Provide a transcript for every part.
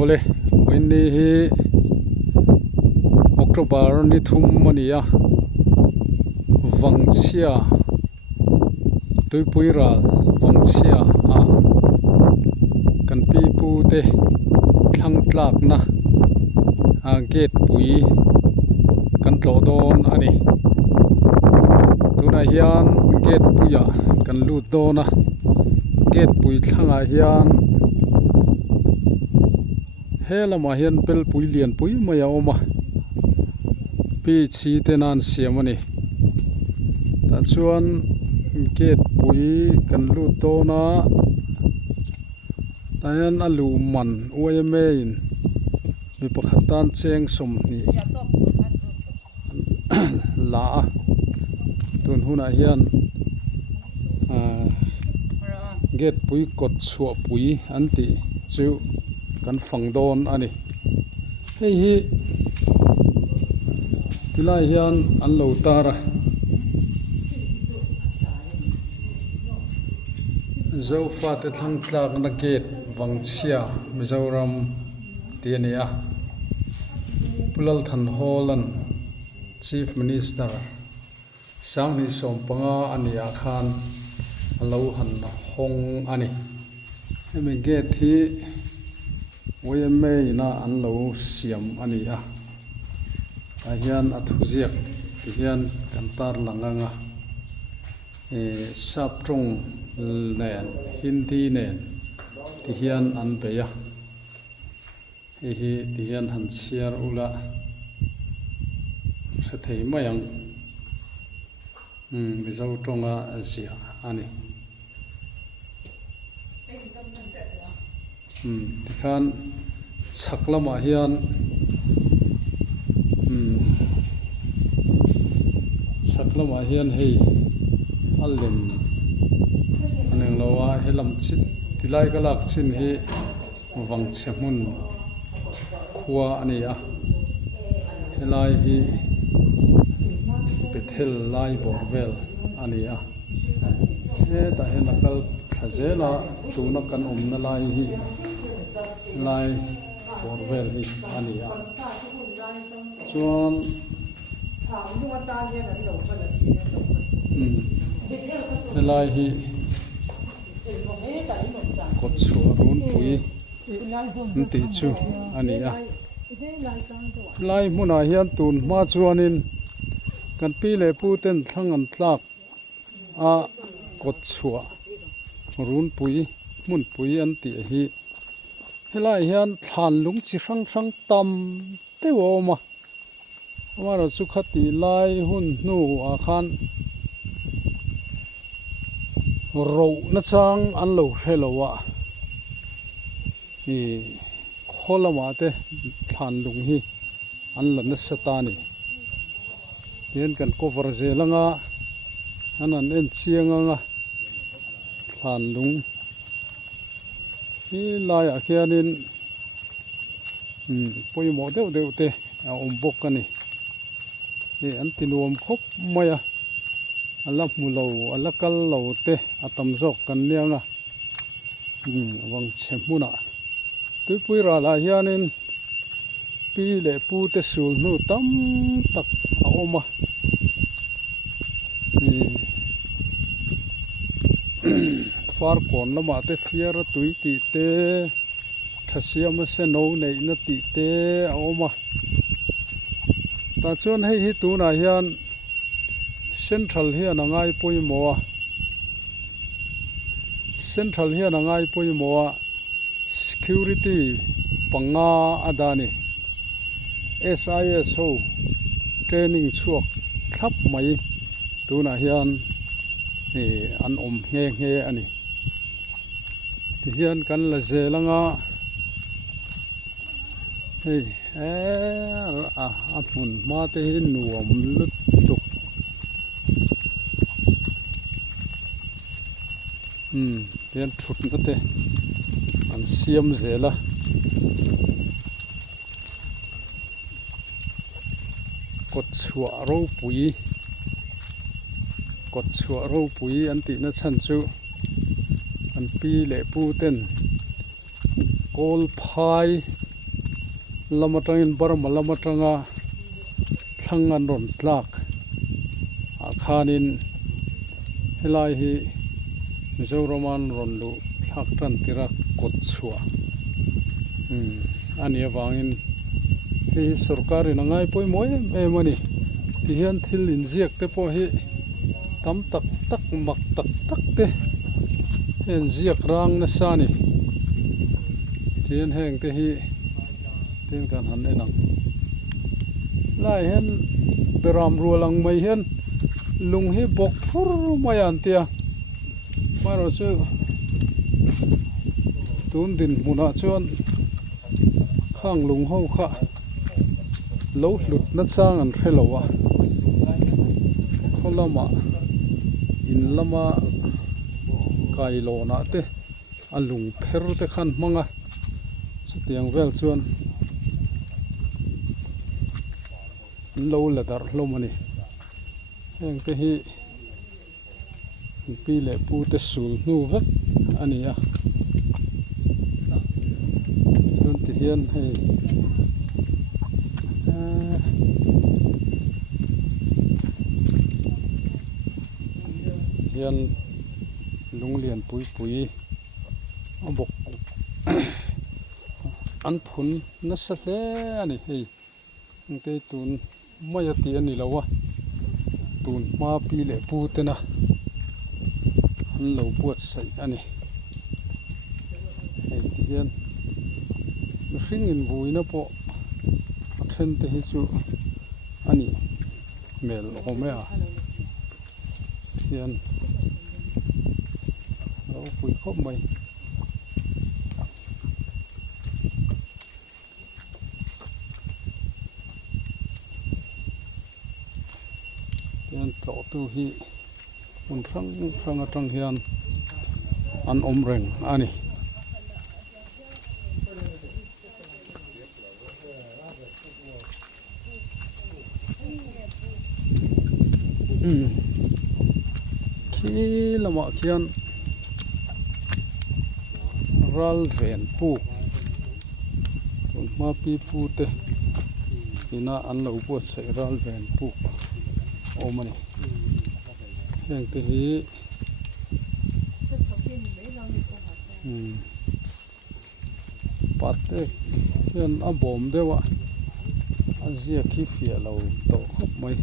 ole inni hi October ni thum mania wangchia tuipui ral wangchia a kan pi pu te thlang tlak na a gate pui kan tlo don ani tuna hian gate puya kan lut dona gate pui thlanga hian helama hian pel pui lian pui maya oma pi chi te nan siam ani ta chuan gate pui kan lut dona ta hian alu man uaime in mi pakhatan cheng som ni la tun huna hian gate pui kot chhuah pui anti chu kan phang don ani hei hi tilai hian an lo tara zofa te thlang tlak na gate wangchia Mizoram tiania pulal than holan chief minister sangni sompanga ania khan alo han hong ani emi gate hi wayme na an lo siam ani a hian athuziak ti hian kan tar langanga saptung nen hindi nen ti hian an beya hi ti hian han siar ula sa thei mayang mizo tonga azia ani tikhan chaklama hian chaklama hian hei alim aneng lawa helam chit tilai kalak chin hi wangchemun khuwa ani a helai hi bethel lai borvel ani a he ta he nakal khazela tuna kan omna lai hi lai borvel hi ani a chuan helai hi kot chhuah run pui nti chu ani a lai hmuna hian tun hma chuanin kan pi le pu ten thlang an tlak a kot chhuah run pui mun pui an ti hi helai hian thlan lung chi hrang hrang tam te woma amara chu khati lai hun nu a khan ro na chang an lo helowa ni kholama te thlan lung hi an la na satani hian kan cover zelanga anan en chianganga thlan lung hi lai a khianin poimo deuh deuh te a ombok ani e an tinuam khop maya ala mulo ala kal lo te atam jok kan lianga wang chemuna tuipui ra la hianin pi le pu te sul nu tam tak a oma far kon lama te fiara tui ti te thasiam se no nei na ti te a oma ta chuan hei hi tu na hian central hian angai poimoa central hian angai poimoa security panga adani SIS ho training chuak thlap mai tuna hian an om nge ani hian kan la zelanga hei a mun ma te hin nuam lut tuk hian thut na te an siam zela kot chhuah ro pui kot chhuah ro pui an ti na chan chu an pi le pu ten kol phai lamatangin barma lamatanga thangan ron tlak khanin helai hi Mizoraman ron lu thak tan tirak kot chua ani awangin hi sarkari na ngai poi moi emani ti hian thil in ziak te po hi tam tak tak mak tak tak te hen ziak rang na sani tin heng te hi tin kan han enang lai hen beram rualang mai hian lung hi bok fur mai an tia maro chu tun din muna chuan khang lung ho kha lo hlut na chang an hrelowa kholama in lama kailo na te alung pher te khan manga chutiang vel chuan lo ladar hlomani heng te hi pi le pu te sul nu vek ani a chuan ti hian hei hian lung lian pui pui a bok an phun na sa hle ani hei te tun mai ati ani lawa tun ma pi le pu te na an lo buat sai ani hei ti hian hring in vuina po a then te hi chu ani mel ome a hian lo pui khop mai hian tlo tu hi un rang atang hian an om reng ani khi lama khian ral ven pu ma pi pu te ina an lo buat sai ral ven pu omani heng te hi patte hian a bom dewa a zia khi fia lo to khop mai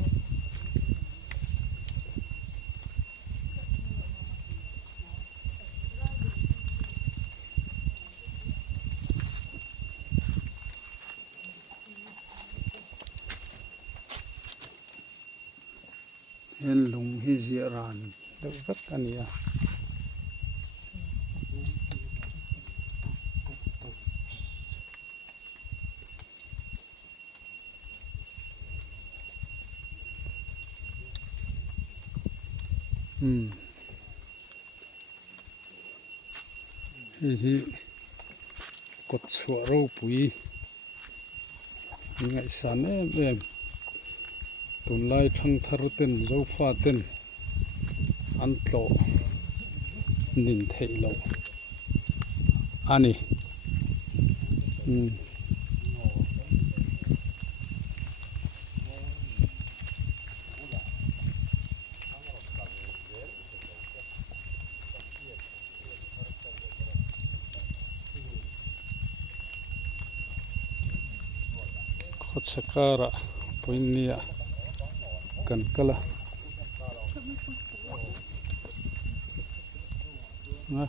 hen lung hi zia ran deuh vek ani a hi kot chua ro pui ngai san em tun lai thang thar ten zo fa ten an tlo nin thei lo ani Sakara poinia kan kala na